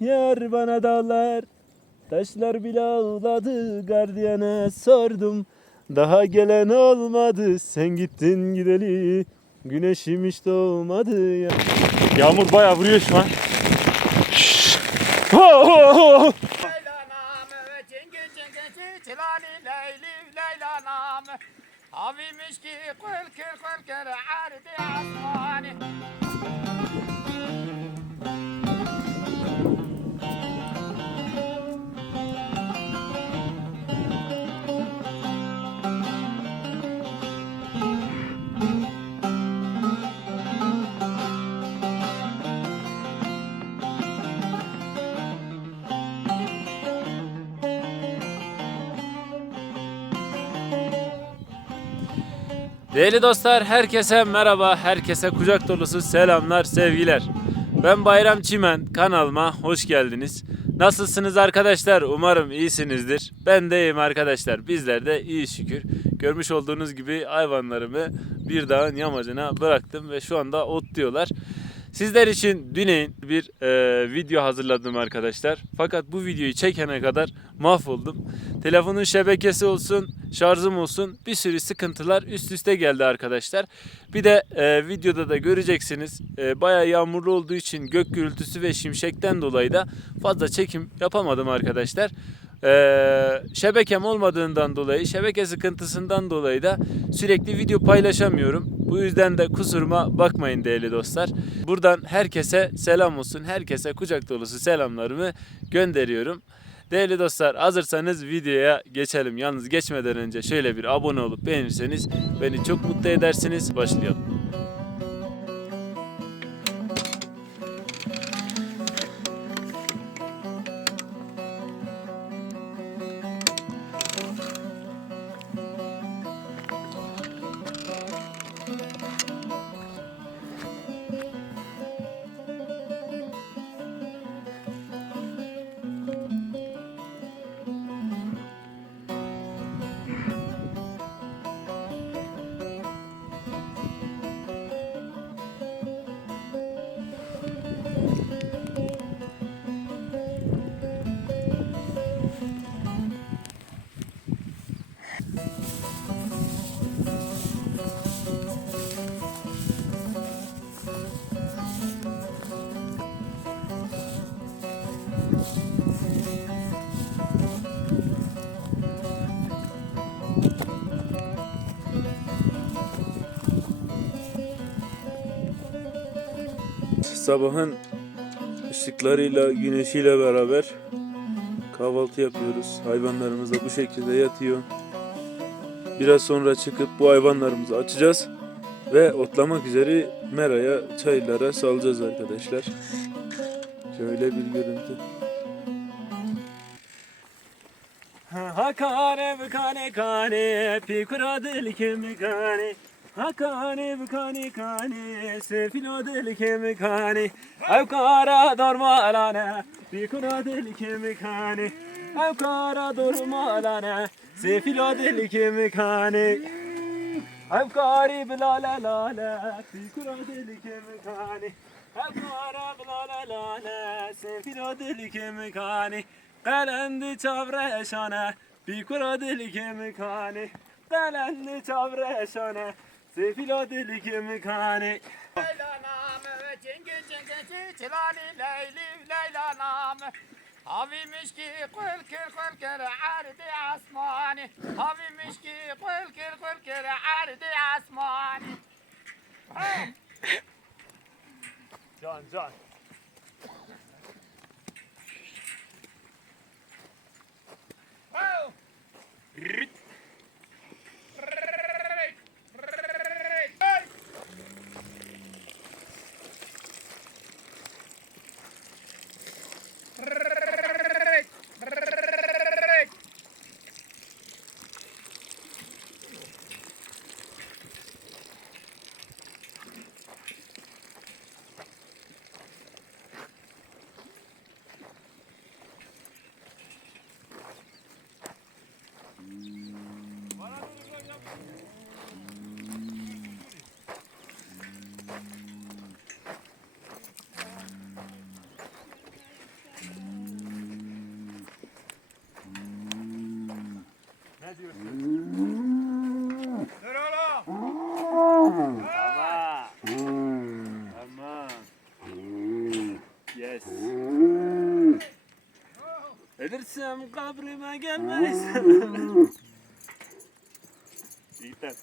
Yar bana dağlar Taşlar bile ağladı Gardiyana sordum Daha gelen olmadı Sen gittin gideli Güneşim hiç doğmadı ya. Yağmur bayağı vuruyor şu an. Haviymiş ki kul kül kul kül ardi asmani. Değerli dostlar, herkese merhaba, herkese kucak dolusu selamlar, sevgiler. Ben Bayram Çimen, kanalıma hoş geldiniz. Nasılsınız arkadaşlar? Umarım iyisinizdir. Ben de iyiyim arkadaşlar. Bizler de iyi şükür. Görmüş olduğunuz gibi hayvanlarımı bir dağın yamacına bıraktım ve şu anda otluyorlar. Sizler için Düneyin bir e, video hazırladım arkadaşlar. Fakat bu videoyu çekene kadar mahvoldum. Telefonun şebekesi olsun, şarjım olsun bir sürü sıkıntılar üst üste geldi arkadaşlar. Bir de e, videoda da göreceksiniz e, bayağı yağmurlu olduğu için gök gürültüsü ve şimşekten dolayı da fazla çekim yapamadım arkadaşlar. Ee, şebekem olmadığından dolayı, şebeke sıkıntısından dolayı da sürekli video paylaşamıyorum. Bu yüzden de kusuruma bakmayın değerli dostlar. Buradan herkese selam olsun, herkese kucak dolusu selamlarımı gönderiyorum. Değerli dostlar hazırsanız videoya geçelim. Yalnız geçmeden önce şöyle bir abone olup beğenirseniz beni çok mutlu edersiniz. Başlayalım. Sabahın ışıklarıyla, güneşiyle beraber kahvaltı yapıyoruz. Hayvanlarımız da bu şekilde yatıyor. Biraz sonra çıkıp bu hayvanlarımızı açacağız ve otlamak üzere meraya, çaylara salacağız arkadaşlar. Şöyle bir görüntü. Hakane bukane kane pikura del kim kane Hakane bukane kane sefilo del kim kane Avkara dorma alane pikura del kim kane Avkara dorma alane sefilo del kim kane Avkari bilala lala pikura del kim kane Avkara bilala lala sefilo del kim kane قلند چاورشانه بیکورا دلی که میکنه قلند چاورشانه سفیلا دلی که میکنه Leyla namı, cingil cingil çilali leyli Leyla namı. Haviymiş ki kul kül kul kül ardi asmani. Haviymiş ki kul kül kul kül ardi asmani. Can can. ¡Rit! Ölürsem kabrime gelmezsen. Yiğitler.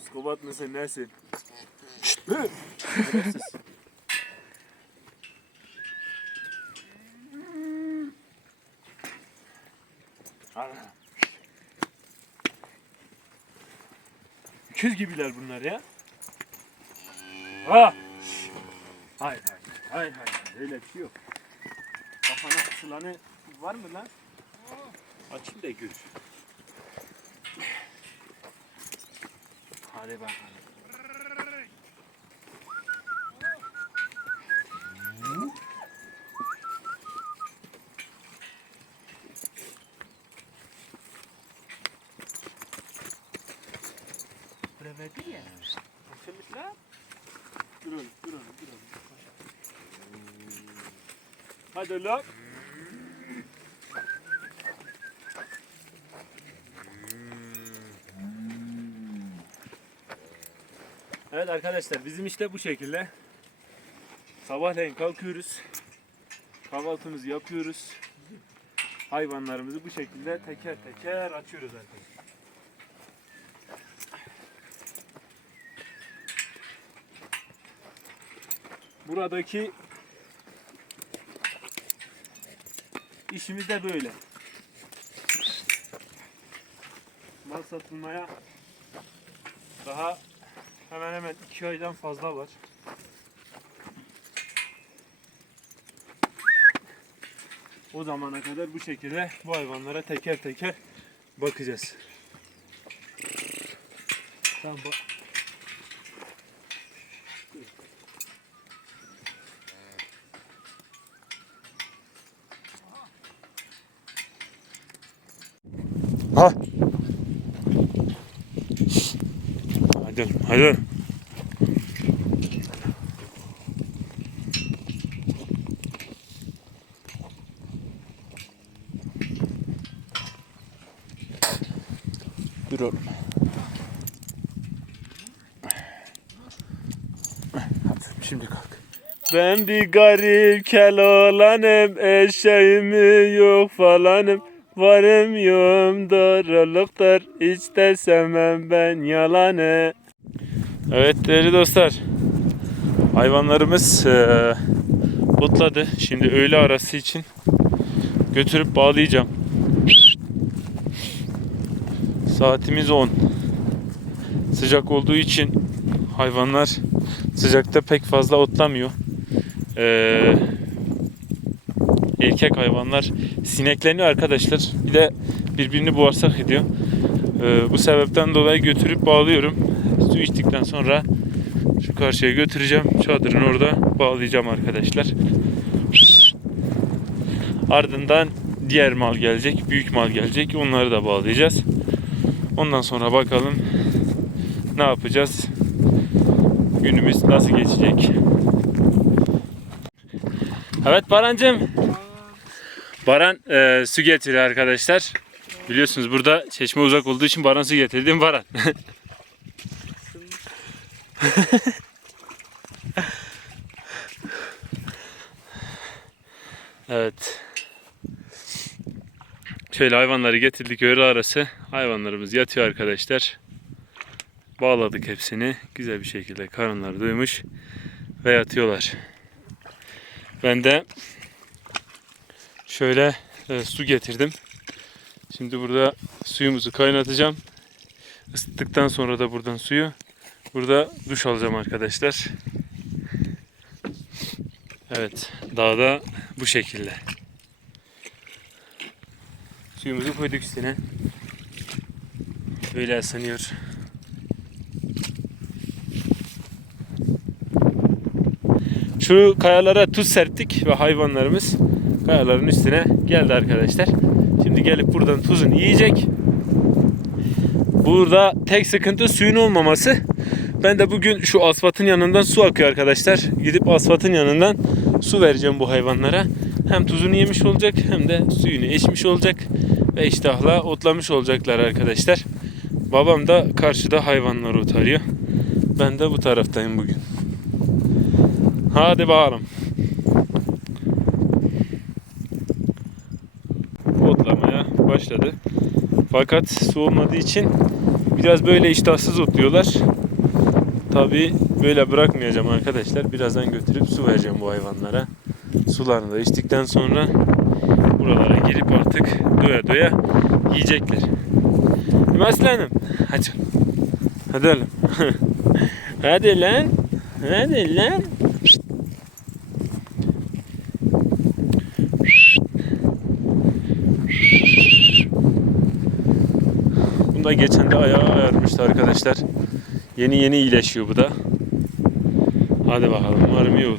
Psikopat mısın nesin? Öküz gibiler bunlar ya. Ha! Hayır hayır hayır hayır öyle bir şey yok. Kafana sılanı var mı lan? Açayım da gör. Hadi bakalım. Brevedi ya. Açılmış lan. Dur oğlum, dur oğlum, dur oğlum. Hadi oğlum. Evet arkadaşlar bizim işte bu şekilde. Sabahleyin kalkıyoruz. Kahvaltımızı yapıyoruz. Hayvanlarımızı bu şekilde teker teker açıyoruz arkadaşlar. Buradaki işimiz de böyle. Mal satılmaya daha hemen hemen iki aydan fazla var. O zamana kadar bu şekilde bu hayvanlara teker teker bakacağız. Tamam bak. Ha. Hadi, hadi. Dur oğlum. Hadi şimdi kalk. Ben bir garip kel olanım, eşeğimi yok falanım. Varım yoğum doğruluktur, hiç ben yalanı. Evet değerli dostlar, hayvanlarımız eee otladı. Şimdi öğle arası için götürüp bağlayacağım. Saatimiz 10. Sıcak olduğu için hayvanlar sıcakta pek fazla otlamıyor. Ee, erkek hayvanlar sinekleniyor arkadaşlar. Bir de birbirini boğarsak ediyor. Ee, bu sebepten dolayı götürüp bağlıyorum. İçtikten sonra şu karşıya götüreceğim. Çadırın orada bağlayacağım arkadaşlar. Ardından diğer mal gelecek. Büyük mal gelecek. Onları da bağlayacağız. Ondan sonra bakalım ne yapacağız? Günümüz nasıl geçecek? Evet Barancım. Baran e, su getiriyor arkadaşlar. Biliyorsunuz burada çeşme uzak olduğu için Baran su getirdi Baran? evet. Şöyle hayvanları getirdik öğle arası. Hayvanlarımız yatıyor arkadaşlar. Bağladık hepsini. Güzel bir şekilde karınları duymuş ve yatıyorlar. Ben de şöyle e, su getirdim. Şimdi burada suyumuzu kaynatacağım. Isıttıktan sonra da buradan suyu burada duş alacağım arkadaşlar. Evet, dağda bu şekilde. Suyumuzu koyduk üstüne. Böyle ısınıyor. Şu kayalara tuz serptik ve hayvanlarımız kayaların üstüne geldi arkadaşlar. Şimdi gelip buradan tuzunu yiyecek. Burada tek sıkıntı suyun olmaması. Ben de bugün şu asfaltın yanından su akıyor arkadaşlar. Gidip asfaltın yanından su vereceğim bu hayvanlara. Hem tuzunu yemiş olacak hem de suyunu içmiş olacak. Ve iştahla otlamış olacaklar arkadaşlar. Babam da karşıda hayvanları otarıyor. Ben de bu taraftayım bugün. Hadi bakalım. Otlamaya başladı. Fakat su olmadığı için biraz böyle iştahsız otluyorlar. Tabi böyle bırakmayacağım arkadaşlar. Birazdan götürüp su vereceğim bu hayvanlara. Sularını da içtikten sonra buralara girip artık doya doya yiyecekler. Değil aslanım? Hadi. Hadi oğlum. Hadi lan. Hadi lan. Bunda geçen de ayağı ayarmıştı arkadaşlar. Yeni yeni iyileşiyor bu da. Hadi bakalım umarım iyi olur.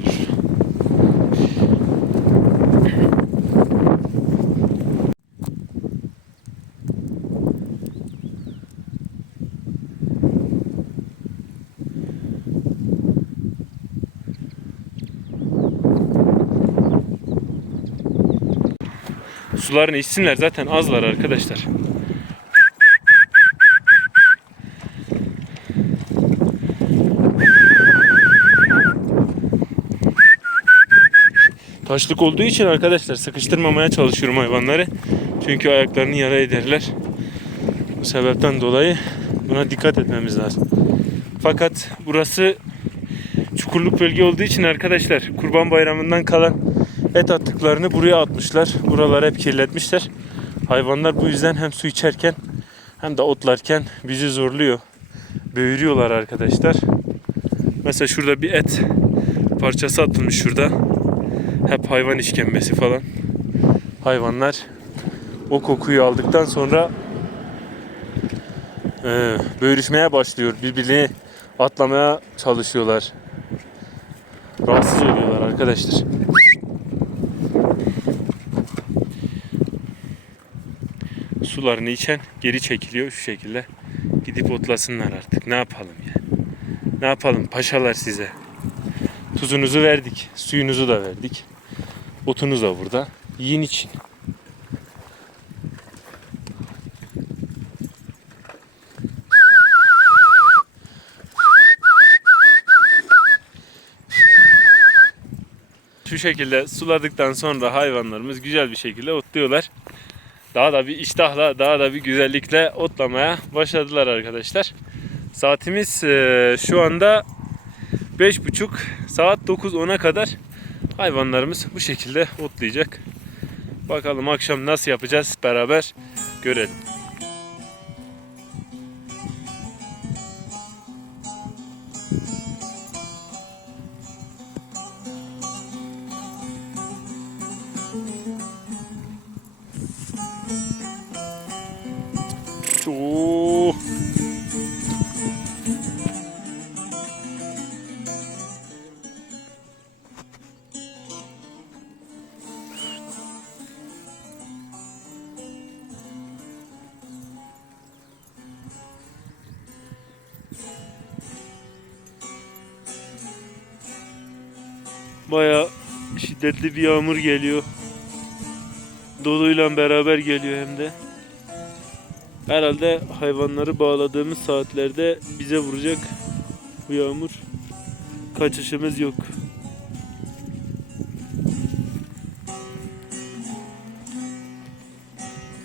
Sularını içsinler zaten azlar arkadaşlar. Taşlık olduğu için arkadaşlar sıkıştırmamaya çalışıyorum hayvanları. Çünkü ayaklarını yara ederler. Bu sebepten dolayı buna dikkat etmemiz lazım. Fakat burası çukurluk bölge olduğu için arkadaşlar kurban bayramından kalan et attıklarını buraya atmışlar. Buraları hep kirletmişler. Hayvanlar bu yüzden hem su içerken hem de otlarken bizi zorluyor. Böğürüyorlar arkadaşlar. Mesela şurada bir et parçası atılmış şurada. Hep hayvan işkembesi falan. Hayvanlar o kokuyu aldıktan sonra e, böğürüşmeye başlıyor. Birbirini atlamaya çalışıyorlar. Rahatsız oluyorlar arkadaşlar. Sularını içen geri çekiliyor şu şekilde. Gidip otlasınlar artık. Ne yapalım ya? Ne yapalım paşalar size? Tuzunuzu verdik, suyunuzu da verdik. Otunuz da burada. Yiyin için. Şu şekilde suladıktan sonra hayvanlarımız güzel bir şekilde otluyorlar. Daha da bir iştahla, daha da bir güzellikle otlamaya başladılar arkadaşlar. Saatimiz şu anda 5.30 saat 9-10'a kadar hayvanlarımız bu şekilde otlayacak. Bakalım akşam nasıl yapacağız beraber görelim. Baya şiddetli bir yağmur geliyor. Doluyla beraber geliyor hem de. Herhalde hayvanları bağladığımız saatlerde bize vuracak bu yağmur. Kaçışımız yok.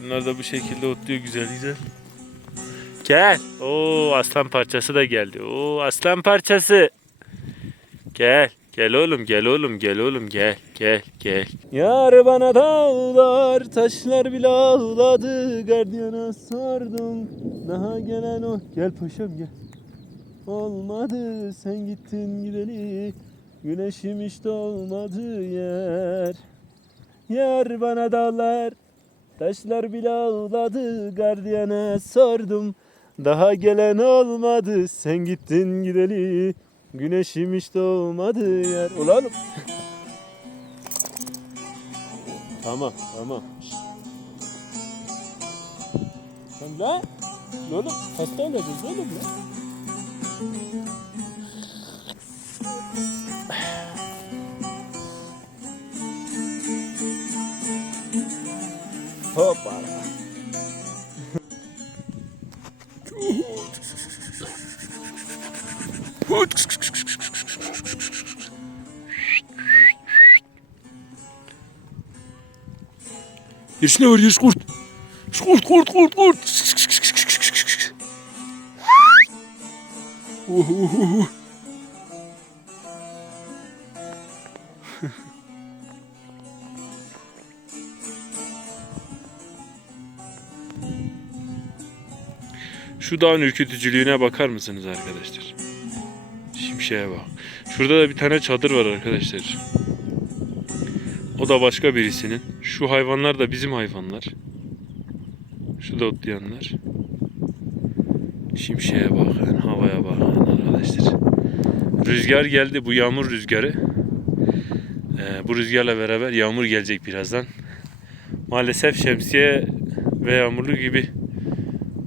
Bunlar da bu şekilde otluyor güzel güzel. Gel. Oo aslan parçası da geldi. Oo aslan parçası. Gel. Gel oğlum gel oğlum gel oğlum gel gel gel. Yar bana dağlar taşlar bile ağladı gardiyana sordum daha gelen o gel paşam gel. Olmadı sen gittin gideli güneşim hiç doğmadı yer. Yar bana dağlar taşlar bile ağladı gardiyana sordum daha gelen olmadı sen gittin gideli Güneşim hiç doğmadı yer. Ulan. tamam tamam. Sen la. Oğlum hasta olacağız oğlum la. Hoppa. Yürüsüne var yürüs kurt. Kurt kurt kurt kurt. Uhuhu. Şu dağın ürkütücülüğüne bakar mısınız arkadaşlar? Şimşeğe bak. Şurada da bir tane çadır var arkadaşlar. O da başka birisinin. Şu hayvanlar da bizim hayvanlar. Şu da otlayanlar. Şimşeğe bakın, havaya bakın arkadaşlar. Rüzgar geldi, bu yağmur rüzgarı. Ee, bu rüzgarla beraber yağmur gelecek birazdan. Maalesef şemsiye ve yağmurlu gibi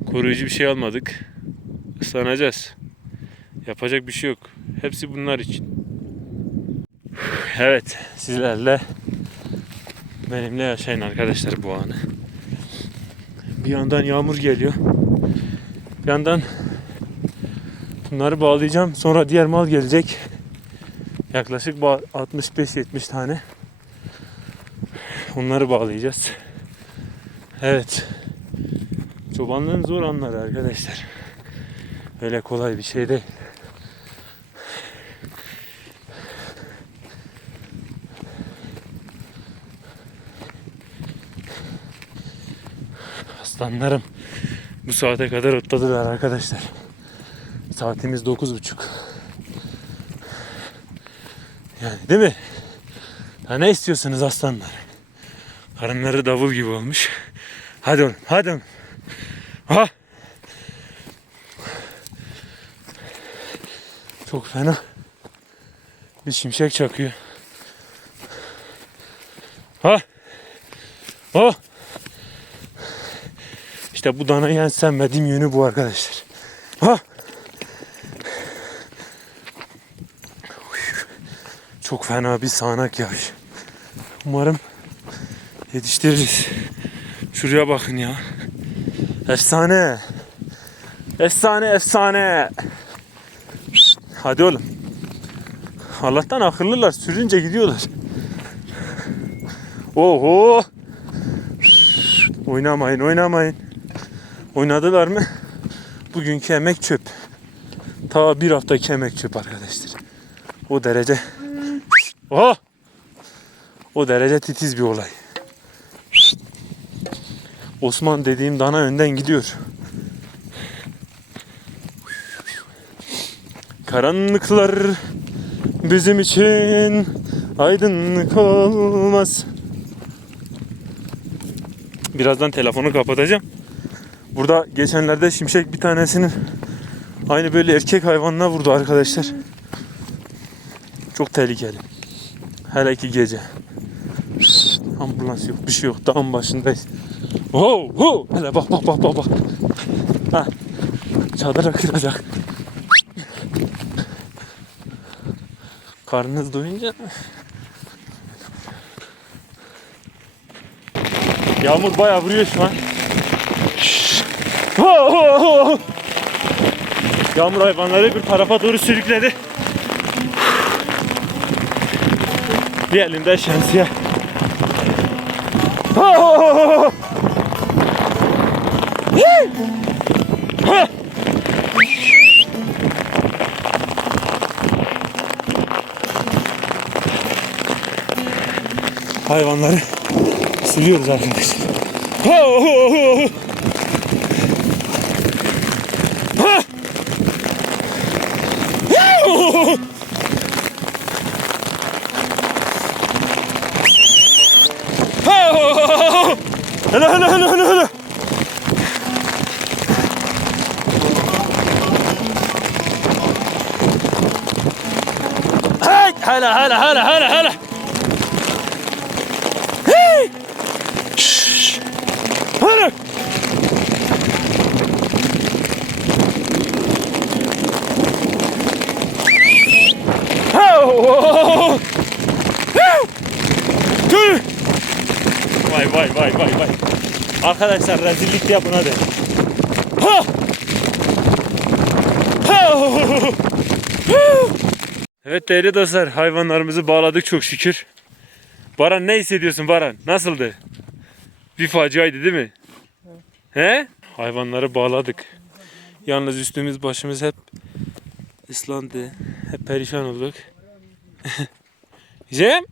koruyucu bir şey almadık. Islanacağız. Yapacak bir şey yok. Hepsi bunlar için. Evet, sizlerle benimle yaşayın arkadaşlar bu anı. Bir yandan yağmur geliyor. Bir yandan bunları bağlayacağım. Sonra diğer mal gelecek. Yaklaşık ba- 65-70 tane. Onları bağlayacağız. Evet. Çobanlığın zor anları arkadaşlar. Öyle kolay bir şey değil. Aslanlarım bu saate kadar otladılar arkadaşlar. Saatimiz dokuz buçuk. Yani değil mi? Ha ne istiyorsunuz aslanlar? Karınları davul gibi olmuş. Hadi oğlum, hadi oğlum. Ha! Çok fena. Bir şimşek çakıyor. Ha! Oh! İşte bu danayı en sevmediğim yönü bu arkadaşlar. Ha! Çok fena bir sağanak yağış. Umarım yetiştiririz. Şuraya bakın ya. Efsane. Efsane efsane. Hadi oğlum. Allah'tan akıllılar. Sürünce gidiyorlar. Oho. Oynamayın oynamayın. Oynadılar mı? Bugünkü emek çöp. Ta bir haftaki emek çöp arkadaşlar. O derece. Oha. O derece titiz bir olay. Osman dediğim dana önden gidiyor. Karanlıklar bizim için aydınlık olmaz. Birazdan telefonu kapatacağım. Burada geçenlerde şimşek bir tanesinin aynı böyle erkek hayvanına vurdu arkadaşlar. Çok tehlikeli. Hele ki gece. Ambulans yok, bir şey yok. Dağın başındayız. Ho ho! Hele bak bak bak bak bak. Ha. Çadıra kıracak. Karnınız doyunca Yağmur bayağı vuruyor şu an. Ho! Yağmur hayvanları bir tarafa doğru sürükledi. Bir elinde şemsiye. Ha! Hayvanları sürüyoruz arkadaşlar. Arkadaşlar rezillik ya buna de. Ha! Ha! Evet değerli dostlar hayvanlarımızı bağladık çok şükür. Baran ne hissediyorsun Baran? Nasıldı? Bir faciaydı değil mi? He? Hayvanları bağladık. Yalnız üstümüz başımız hep ıslandı. Hep perişan olduk. Cem?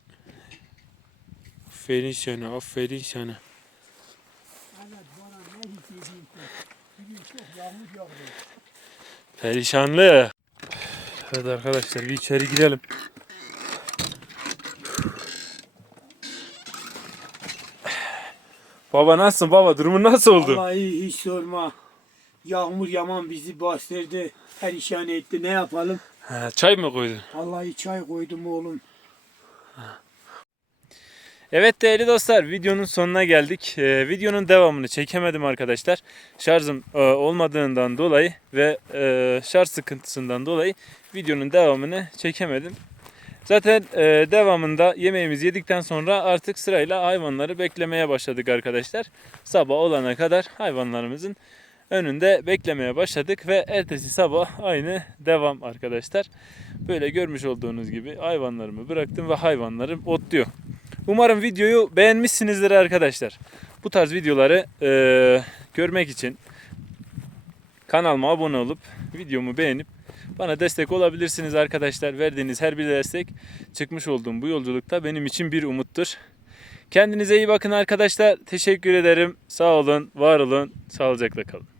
Aferin sana, aferin sana. Perişanlı. Evet arkadaşlar bir içeri girelim. Baba nasılsın baba? Durumun nasıl oldu? Vallahi hiç sorma. Yağmur yaman bizi bastırdı. Perişan etti. Ne yapalım? Ha, çay mı koydun? Vallahi çay koydum oğlum. Evet değerli dostlar videonun sonuna geldik. Ee, videonun devamını çekemedim arkadaşlar. Şarjım e, olmadığından dolayı ve e, şarj sıkıntısından dolayı videonun devamını çekemedim. Zaten e, devamında yemeğimizi yedikten sonra artık sırayla hayvanları beklemeye başladık arkadaşlar. Sabah olana kadar hayvanlarımızın önünde beklemeye başladık ve ertesi sabah aynı devam arkadaşlar. Böyle görmüş olduğunuz gibi hayvanlarımı bıraktım ve hayvanlarım otluyor. Umarım videoyu beğenmişsinizdir arkadaşlar. Bu tarz videoları eee, görmek için kanalıma abone olup videomu beğenip bana destek olabilirsiniz arkadaşlar. Verdiğiniz her bir destek çıkmış olduğum bu yolculukta benim için bir umuttur. Kendinize iyi bakın arkadaşlar. Teşekkür ederim. Sağ olun, var olun, sağlıcakla kalın.